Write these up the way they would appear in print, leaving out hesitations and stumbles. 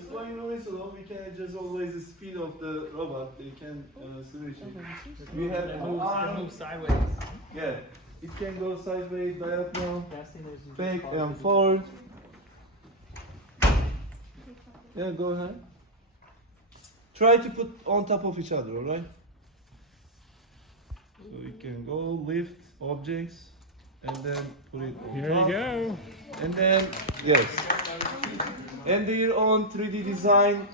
it's going really slow. We can adjust always the speed of the robot. They can switch it. We have Move sideways. yeah. It can go sideways, diagonal, back and forward. Yeah, go ahead. Try to put on top of each other, alright? So we can go lift objects and then put it on Here top. you go. And then, yes. And their own 3D design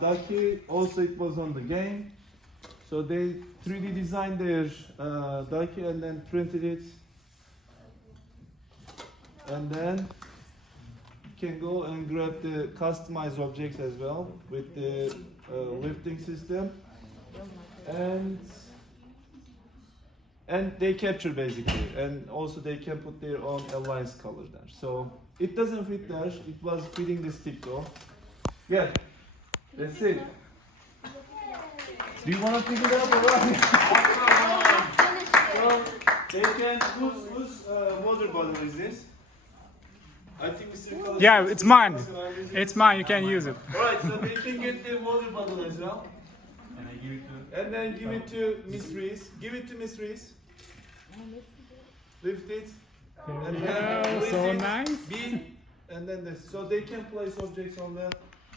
ducky, also it was on the game. So they 3D designed their ducky and then printed it. And then you can go and grab the customized objects as well with the lifting system. And they capture basically, and also they can put their own alliance color there. So it doesn't fit there. It was fitting the stick though. Yeah, that's it. Do you want to pick it up or what? So they can. Whose water bottle is this? I think Mr. Collins. Yeah, it's mine. It's mine. You can use it. All right, so they can get the water bottle as well. And I give it to. And then give it to Miss Reese. Give it to Miss Reese. Lift it. And then Yeah, so it. nice. B. And then this. So they can place objects on the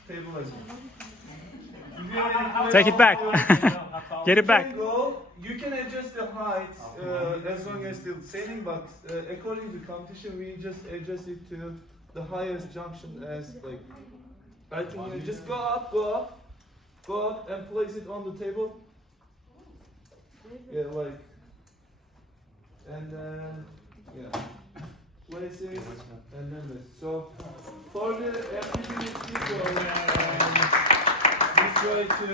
table as well. If you have any Take it back. Get it you back. can go. You can adjust the height as long as still sailing, but according to competition, we just adjust it to the highest junction as like. I think you just go up, and place it on the table. Yeah, like. And then, yeah, place it, and then this. So, for the everything is equal, we try to